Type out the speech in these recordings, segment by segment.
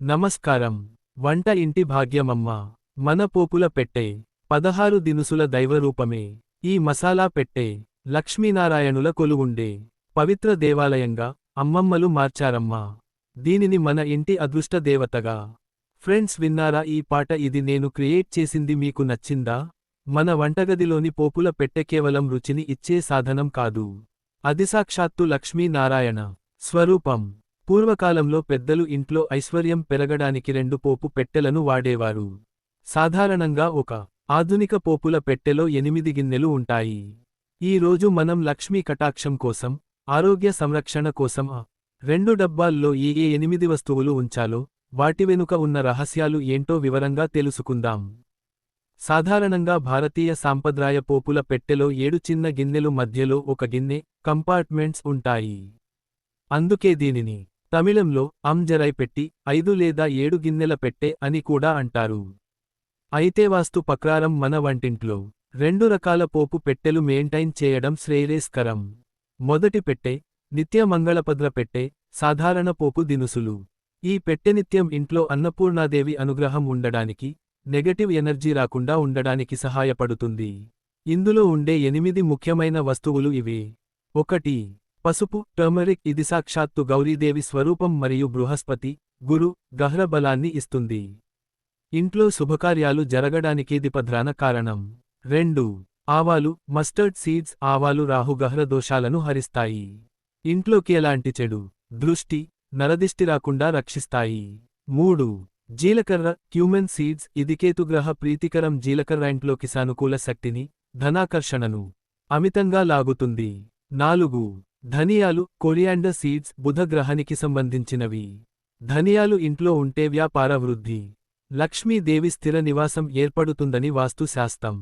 నమస్కారం. వంట ఇంటి భాగ్యమమ్మ. మన పోపుల పెట్టె 16 దినుసుల దైవరూపమే. ఈ మసాలా పెట్టె లక్ష్మీనారాయణుల కొలువుండే పవిత్ర దేవాలయంగా అమ్మమ్మలు మార్చారమ్మా. దీనిని మన ఇంటి అదృష్ట దేవతగా. ఫ్రెండ్స్, విన్నారా ఈ పాట? ఇది నేను క్రియేట్ చేసింది మీకు నచ్చిందా? మన వంటగదిలోని పోపుల పెట్టె కేవలం రుచిని ఇచ్చే సాధనం కాదు, అది సాక్షాత్తు లక్ష్మీనారాయణ స్వరూపం. పూర్వకాలంలో పెద్దలు ఇంట్లో ఐశ్వర్యం పెరగడానికి 2 పోపు పెట్టెలను వాడేవారు. సాధారణంగా ఒక ఆధునిక పోపుల పెట్టెలో 8 గిన్నెలు ఉంటాయి. ఈ రోజు మనం లక్ష్మీ కటాక్షం కోసం, ఆరోగ్య సంరక్షణ కోసం 2 డబ్బాల్లో ఏ 8 వస్తువులు ఉంచాలో, వాటి వెనుక ఉన్న రహస్యాలు ఏంటో వివరంగా తెలుసుకుందాం. సాధారణంగా భారతీయ సాంప్రదాయ పోపుల పెట్టెలో 7 చిన్న గిన్నెలు, మధ్యలో ఒక గిన్నె, కంపార్ట్మెంట్స్ ఉంటాయి. అందుకే దీనిని తమిళంలో అంజరై పెట్టి, 5 లేదా 7 గిన్నెల పెట్టె అని కూడా అంటారు. అయితే వాస్తు ప్రకారం మన వంటింట్లో 2 రకాల పోపు పెట్టెలు మెయింటైన్ చేయడం శ్రేయస్కరం. మొదటి పెట్టె నిత్య మంగళపద్ర పెట్టె, సాధారణ పోపు దినుసులు. ఈ పెట్టె నిత్యం ఇంట్లో అన్నపూర్ణాదేవి అనుగ్రహం ఉండడానికి, నెగటివ్ ఎనర్జీ రాకుండా ఉండడానికి సహాయపడుతుంది. ఇందులో ఉండే 8 ముఖ్యమైన వస్తువులు ఇవే. 1. పసుపు, టర్మరిక్. ఇది సాక్షాత్తు గౌరీదేవి స్వరూపం మరియు బృహస్పతి, గురు గ్రహ బలాన్ని ఇస్తుంది. ఇంట్లో శుభకార్యాలు జరగడానికి ఇది ప్రధాన కారణం. 2. ఆవాలు, మస్టర్డ్ సీడ్స్. ఆవాలు రాహుగ్రహ దోషాలను హరిస్తాయి. ఇంట్లోకి ఎలాంటి చెడు దృష్టి, నరదిష్టి రాకుండా రక్షిస్తాయి. 3. జీలకర్ర, క్యూమెన్ సీడ్స్. ఇది కేతుగ్రహ ప్రీతికరం. జీలకర్ర ఇంట్లోకి సానుకూల శక్తిని, ధనాకర్షణను అమితంగా లాగుతుంది. 4. ధనియాలు, కొరియాండర్ సీడ్స్. బుధ గ్రహానికి సంబంధించినవి. ధనియాలు ఇంట్లో ఉంటే వ్యాపార వృద్ధి, లక్ష్మీదేవి స్థిర నివాసం ఏర్పడుతుందని వాస్తు శాస్త్రం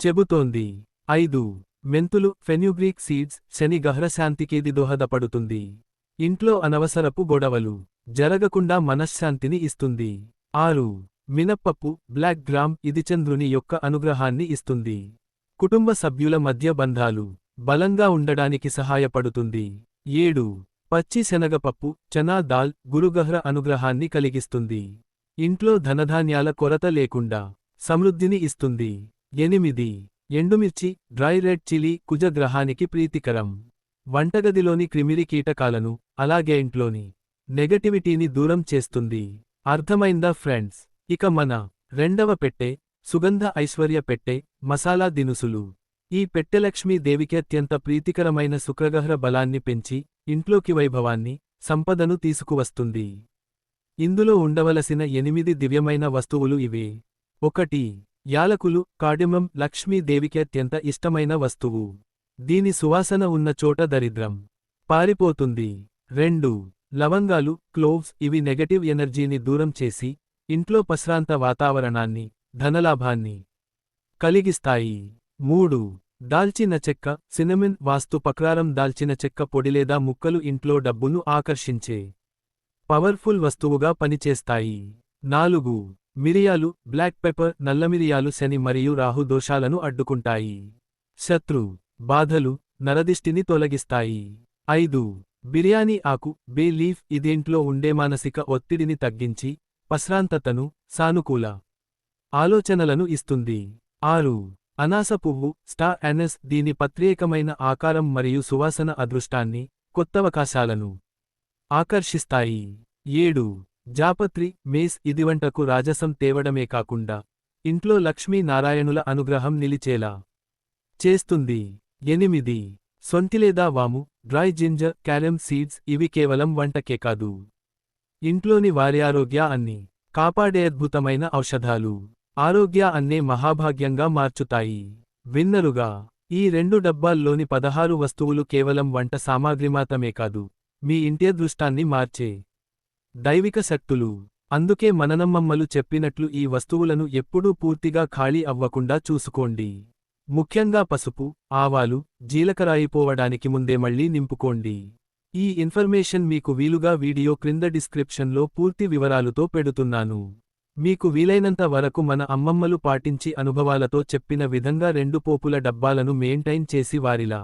చెబుతోంది. 5. మెంతులు, ఫెన్యుగ్రీక్ సీడ్స్. శని గ్రహ శాంతికేది దోహదపడుతుంది. ఇంట్లో అనవసరపు గొడవలు జరగకుండా మనశ్శాంతిని ఇస్తుంది. 6. మినప్పప్పు, బ్లాక్ గ్రామ్. ఇది చంద్రుని యొక్క అనుగ్రహాన్ని ఇస్తుంది. కుటుంబ సభ్యుల మధ్య బంధాలు బలంగా ఉండడానికి సహాయపడుతుంది. 7. పచ్చి శనగపప్పు, చనా దాల్. గురుగ్రహ అనుగ్రహాన్ని కలిగిస్తుంది. ఇంట్లో ధనధాన్యాల కొరత లేకుండా సమృద్ధిని ఇస్తుంది. 8. ఎండుమిర్చి, డ్రై రెడ్ చిలీ. కుజ గ్రహానికి ప్రీతికరం. వంటగదిలోని క్రిమిరి కీటకాలను, అలాగే ఇంట్లోని నెగటివిటీని దూరం చేస్తుంది. అర్థమైందా ఫ్రెండ్స్? ఇక మన రెండవ పెట్టె సుగంధ ఐశ్వర్య పెట్టె, మసాలా దినుసులు. ఈ పెట్టె లక్ష్మీదేవికి అత్యంత ప్రీతికరమైన శుక్రగ్రహ బలాన్ని పెంచి, ఇంట్లోకి వైభవాన్ని, సంపదను తీసుకువస్తుంది. ఇందులో ఉండవలసిన 8 దివ్యమైన వస్తువులు ఇవే. 1. యాలకులు, కార్డమమ్. లక్ష్మీదేవికి అత్యంత ఇష్టమైన వస్తువు. దీని సువాసన ఉన్న చోట దరిద్రం పారిపోతుంది. 2. లవంగాలు, క్లోవ్స్. ఇవి నెగటివ్ ఎనర్జీని దూరం చేసి, ఇంట్లో ప్రశాంత వాతావరణాన్ని, ధనలాభాన్ని కలిగిస్తాయి. 3. దాల్చిన చెక్క, సినమిన్. వాస్తు ప్రకారం దాల్చిన చెక్క పొడి లేదా ముక్కలు ఇంట్లో డబ్బును ఆకర్షించే పవర్ఫుల్ వస్తువుగా పనిచేస్తాయి. 4. మిరియాలు, బ్లాక్ పెప్పర్. నల్లమిరియాలు శని మరియు రాహు దోషాలను అడ్డుకుంటాయి. శత్రు బాధలు, నరదిష్టిని తొలగిస్తాయి. 5. బిర్యానీ ఆకు, బే లీఫ్. ఇదేంట్లో ఉండే మానసిక ఒత్తిడిని తగ్గించి, ప్రశాంతతను, సానుకూల ఆలోచనలను ఇస్తుంది. 6. అనాస పువ్వు, స్టార్ అనస్. దీని ప్రత్యేకమైన ఆకారం మరియు సువాసన అదృష్టాన్ని, కొత్తవకాశాలను ఆకర్షిస్తాయి. 7. జాపత్రి, మేస్. ఇది వంటకు రాజసం తేవడమే కాకుండా, ఇంట్లో లక్ష్మీ నారాయణుల అనుగ్రహం నిలిచేలా చేస్తుంది. 8. సొంటి లేదా వాము, డ్రై జింజర్, క్యారమ్ సీడ్స్. ఇవి కేవలం వంటకే కాదు, ఇంట్లోని వారి ఆరోగ్యాన్ని కాపాడే అద్భుతమైన ఔషధాలు. ఆరోగ్య అన్నే మహాభాగ్యంగా మార్చుతాయి. విన్నరుగా, ఈ 2 డబ్బాల్లోని 16 వస్తువులు కేవలం వంట సామాగ్రి మాత్రమే కాదు, మీ ఇంటి అదృష్టాన్ని మార్చే దైవిక శక్తులు. అందుకే మననమ్మమ్మలు చెప్పినట్లు ఈ వస్తువులను ఎప్పుడూ పూర్తిగా ఖాళీ అవ్వకుండా చూసుకోండి. ముఖ్యంగా పసుపు, ఆవాలు, జీలకర్ర అయిపోవడానికి ముందే మళ్ళీ నింపుకోండి. ఈ ఇన్ఫర్మేషన్ మీకు వీలుగా వీడియో క్రింద డిస్క్రిప్షన్లో పూర్తి వివరాలుతో పెడుతున్నాను. మీకు వీలైనంత వరకు మన అమ్మమ్మలు పాటించి అనుభవాలతో చెప్పిన విధంగా 2 పోపుల డబ్బాలను మెయింటైన్ చేసి వారిలా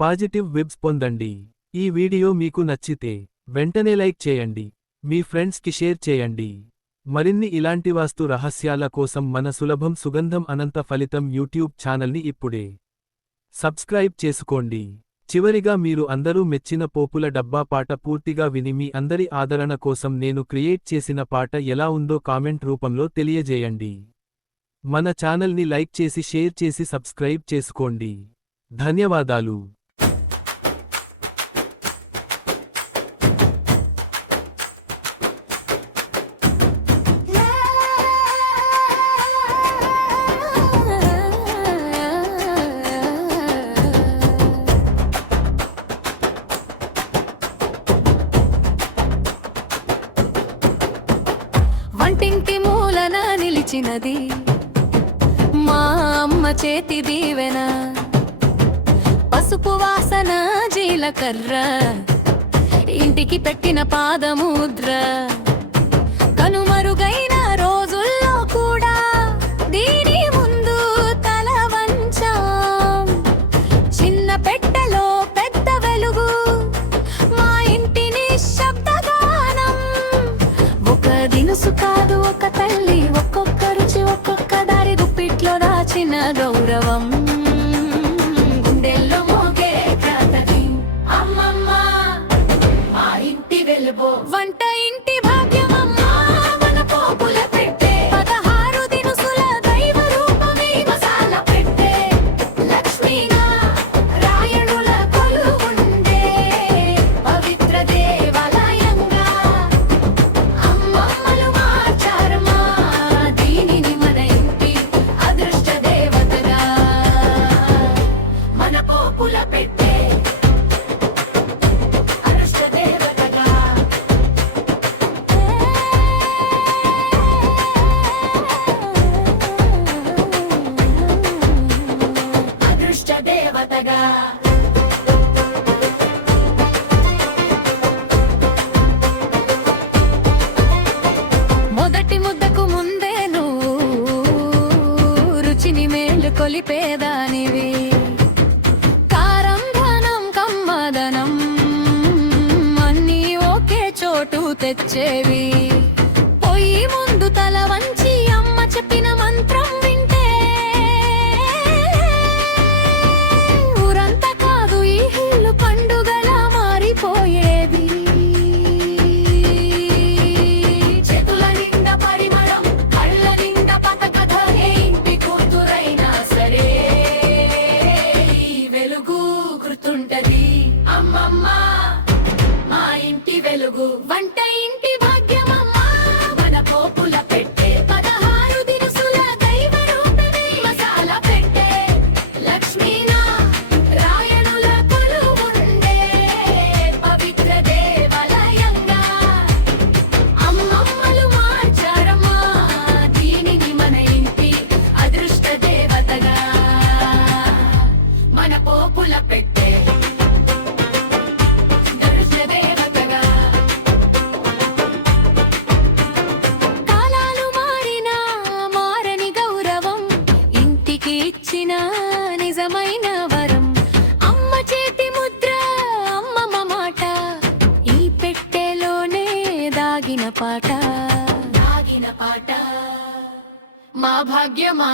పాజిటివ్ విబ్స్ పొందండి. ఈ వీడియో మీకు నచ్చితే వెంటనే లైక్ చేయండి. మీ ఫ్రెండ్స్కి షేర్ చేయండి. మరిన్ని ఇలాంటి వాస్తు రహస్యాల కోసం మన సులభం సుగంధం అనంత ఫలితం యూట్యూబ్ ఛానల్ని ఇప్పుడే సబ్స్క్రైబ్ చేసుకోండి. చివరిగా మీరు అందరూ మెచ్చిన పోపుల డబ్బా పాట పూర్తిగా విని మీ అందరి ఆదరణ కోసం నేను క్రియేట్ చేసిన పాట ఎలా ఉందో కామెంట్ రూపంలో తెలియజేయండి. మన ఛానల్ని లైక్ చేసి షేర్ చేసి సబ్స్క్రైబ్ చేసుకోండి. ధన్యవాదాలు. వంటింటి మూలన నిలిచినది మా అమ్మ చేతి దీవెన, పసుపు వాసన జీలకర్ర ఇంటికి పెట్టిన పాదముద్ర. కనుమరుగైన రోజుల్లో కూడా దీని ముందు తల వంచాం. చిన్న పెట్టెలో పెద్ద వెలుగు మా ఇంటి నిశ్శబ్దగానం. ఒక దినుసు కాదు ఒక తల్లి, ఒక్కొక్క రుచి ఒక్కొక్క దారి, గుప్పిట్లో దాచిన గౌరవం, గుండెల్లో మోగే ఖ్యాతని అమ్మమ్మ మా ఇంటి వెలుగు. వంట ఇంటి భాగ్యమమ్మా మన పోపుల పెట్టే, 16 దినుసుల దైవ రూపమే మసాలా పెట్టే. లక్ష్మీనారాయణుల కొలువుండే పవిత్ర దేవాలయంగా అమ్మమ్మలు మార్చారమ్మా దీనిని మన ఇంటి అదృష్ట దేవతగా. మన పోపుల పెట్టే అదృష్ట దేవతగా. అదృష్ట దేవతగా. మొదటి ముద్దకు ముందే నువ్వు రుచిని మేలు కొలిపేదానివి. కారం ధనం కమ్మదనం అన్నీ ఒకే చోటు తెచ్చేవి. పొయ్యి ముందు తల వంచి అమ్మ చెప్పిన మంత్రం వింటే ఊరంతా కాదు ఈ ఇల్లు పండుగలా మారిపోయేది. చేతుల నిండా పరిమళం, కళ్ళ నిండా పతకథ, ఏ ఇంటి కూతురైనా సరే ఈ వెలుగు గుర్తుంటది. అమ్మమ్మ మా ఇంటి వెలుగు. వంట ఇంటి భాగ్యమమ్మా మన పోపుల పెట్టే, 16 దినుసుల దైవ రూపమే మసాలా పెట్టే. లక్ష్మీనారాయణుల కొలువుండే పవిత్ర దేవాలయంగా అమ్మమ్మలు మార్చారమ్మా దీనిని మన ఇంటి అదృష్ట దేవతగా. మన పోపుల పెట్టే అదృష్ట దేవతగా. కాలాలు మారినా మారని గౌరవం, ఇంటికి ఇచ్చిన నిజమైన వరం. అమ్మ చేతి ముద్ర అమ్మమ్మ మాట, ఈ పెట్టెలోనే దాగిన పాట మా భాగ్యమా.